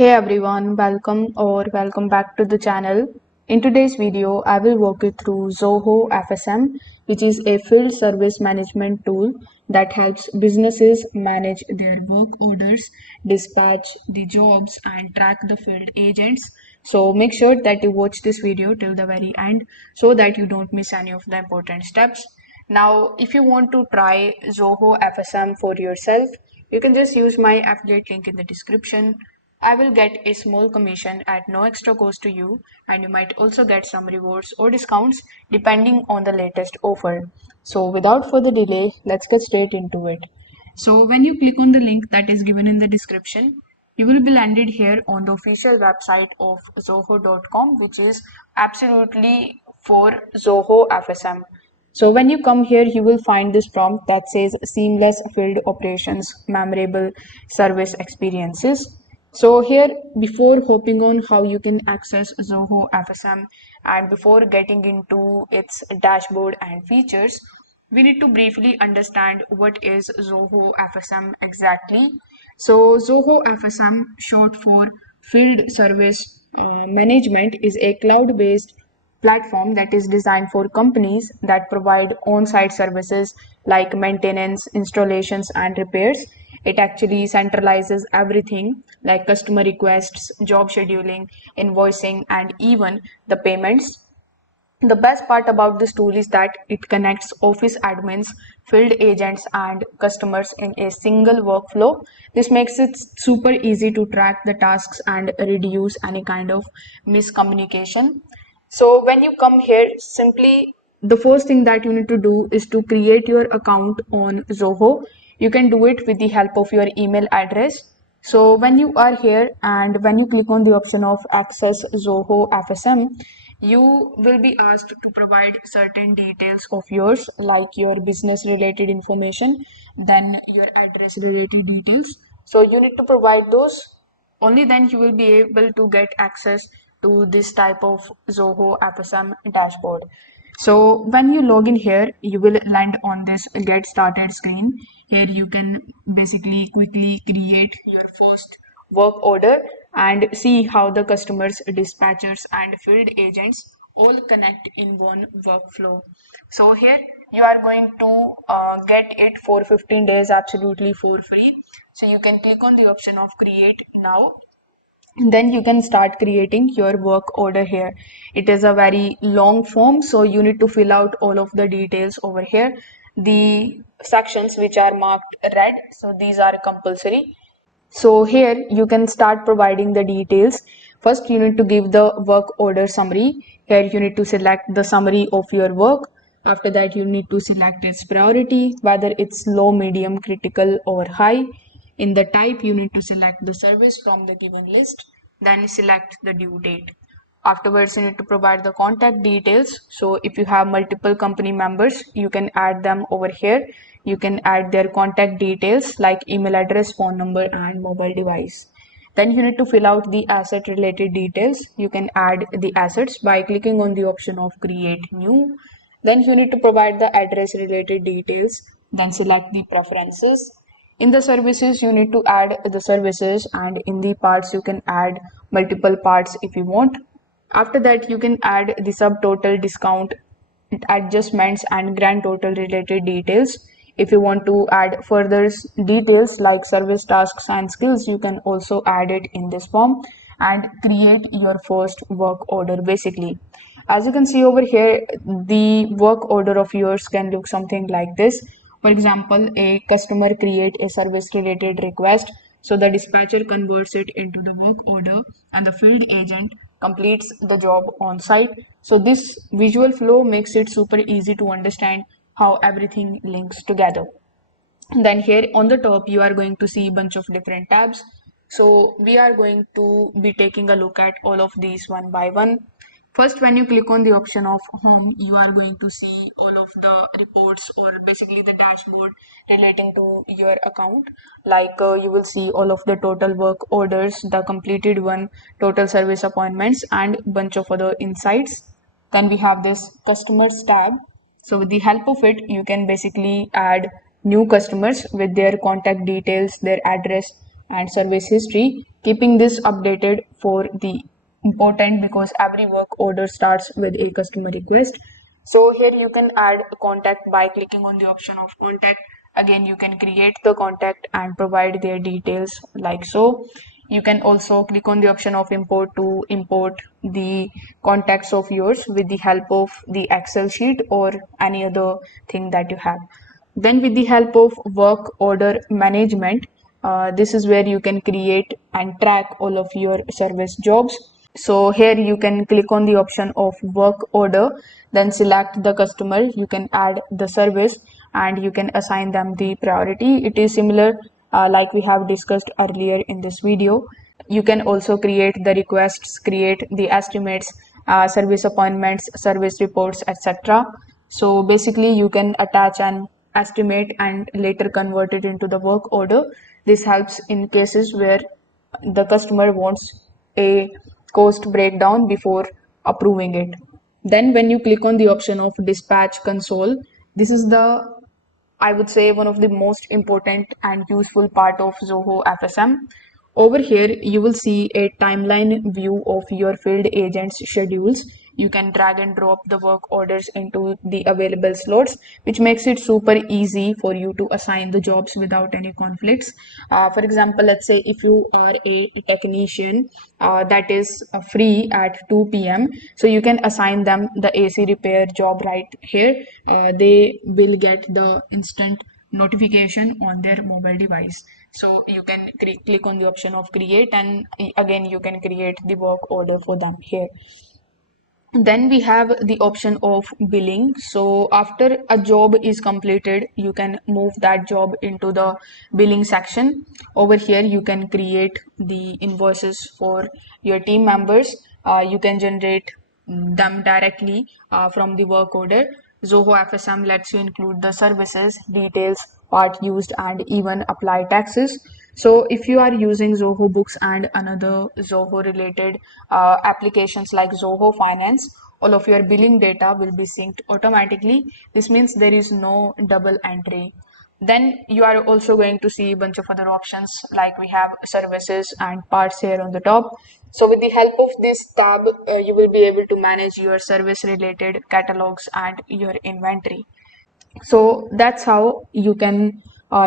Hey everyone, welcome back to the channel. In today's video, I will walk you through Zoho FSM, which is a field service management tool that helps businesses manage their work orders, dispatch the jobs, and track the field agents. So make sure that you watch this video till the very end so that you don't miss any of the important steps. Now, if you want to try Zoho FSM for yourself, you can just use my affiliate link in the description. I will get a small commission at no extra cost to you, and you might also get some rewards or discounts depending on the latest offer. So, without further delay, let's get straight into it. So, when you click on the link that is given in the description, you will be landed here on the official website of zoho.com, which is absolutely for Zoho FSM. So when you come here, you will find this prompt that says seamless field operations, memorable service experiences. So here, before hopping on how you can access Zoho FSM and before getting into its dashboard and features, we need to briefly understand what is Zoho FSM exactly. So Zoho FSM, short for Field Service Management, is a cloud-based platform that is designed for companies that provide on-site services like maintenance, installations, and repairs. It actually centralizes everything like customer requests, job scheduling, invoicing, and even the payments. The best part about this tool is that it connects office admins, field agents, and customers in a single workflow. This makes it super easy to track the tasks and reduce any kind of miscommunication. So, when you come here, simply the first thing that you need to do is to create your account on Zoho. You can do it with the help of your email address. So when you are here and when you click on the option of access Zoho FSM, you will be asked to provide certain details of yours like your business related information, then your address related details. So you need to provide those. Only then you will be able to get access to this type of Zoho FSM dashboard. So when you log in here, you will land on this get started screen. Here you can basically quickly create your first work order and see how the customers, dispatchers, and field agents all connect in one workflow. So here you are going to get it for 15 days absolutely for free. So you can click on the option of create now, then you can start creating your work order here. It is a very long form, so you need to fill out all of the details over here. The sections which are marked red, so these are compulsory. So here you can start providing the details. First, you need to give the work order summary. Here you need to select the summary of your work. After that, you need to select its priority, whether it's low, medium, critical, or high. In the type, you need to select the service from the given list, then select the due date. Afterwards, you need to provide the contact details. So if you have multiple company members, you can add them over here. You can add their contact details like email address, phone number, and mobile device. Then you need to fill out the asset related details. You can add the assets by clicking on the option of create new. Then you need to provide the address related details. Then select the preferences. In the services, you need to add the services, and in the parts, you can add multiple parts if you want. After that, you can add the subtotal, discount, adjustments, and grand total related details. If you want to add further details like service tasks and skills, you can also add it in this form and create your first work order basically. As you can see over here, the work order of yours can look something like this. For example, a customer create a service related request, so the dispatcher converts it into the work order and the field agent completes the job on site. So this visual flow makes it super easy to understand how everything links together. Then here on the top, you are going to see a bunch of different tabs. So we are going to be taking a look at all of these one by one. First, when you click on the option of home, you are going to see all of the reports or basically the dashboard relating to your account. Like you will see all of the total work orders, the completed one, total service appointments, and bunch of other insights. Then we have this customers tab. So with the help of it, you can basically add new customers with their contact details, their address, and service history. Keeping this updated for the important because every work order starts with a customer request. So here you can add a contact by clicking on the option of contact. Again, you can create the contact and provide their details like so. You can also click on the option of import to import the contacts of yours with the help of the Excel sheet or any other thing that you have. Then with the help of work order management, this is where you can create and track all of your service jobs. So here you can click on the option of work order, then select the customer, you can add the service and you can assign them the priority. It is similar like we have discussed earlier in this video. You can also create the requests, create the estimates, service appointments, service reports, etc. So basically you can attach an estimate and later convert it into the work order. This helps in cases where the customer wants a cost breakdown before approving it. Then when you click on the option of dispatch console, this is the, I would say, one of the most important and useful part of Zoho FSM. Over here, you will see a timeline view of your field agents' schedules. You can drag and drop the work orders into the available slots, which makes it super easy for you to assign the jobs without any conflicts. For example, let's say if you are a technician that is free at 2 p.m., so you can assign them the AC repair job right here. They will get the instant notification on their mobile device. So you can click on the option of create, and again you can create the work order for them here. Then we have the option of billing. So after a job is completed, you can move that job into the billing section. Over here you can create the invoices for your team members. You can generate them directly from the work order. Zoho FSM lets you include the services, details, part used, and even apply taxes. So if you are using Zoho Books and another Zoho related applications like Zoho Finance, all of your billing data will be synced automatically. This means there is no double entry. Then you are also going to see a bunch of other options like we have services and parts here on the top. So with the help of this tab, you will be able to manage your service related catalogs and your inventory. So that's how you can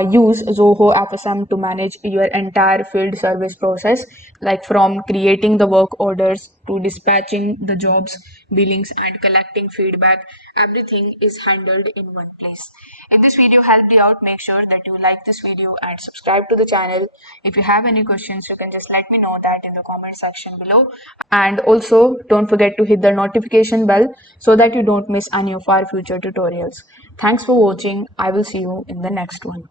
use Zoho FSM to manage your entire field service process, like from creating the work orders to dispatching the jobs, billings, and collecting feedback. Everything is handled in one place. If this video helped you out, make sure that you like this video and subscribe to the channel. If you have any questions, you can just let me know that in the comment section below. And also don't forget to hit the notification bell so that you don't miss any of our future tutorials. Thanks for watching. I will see you in the next one.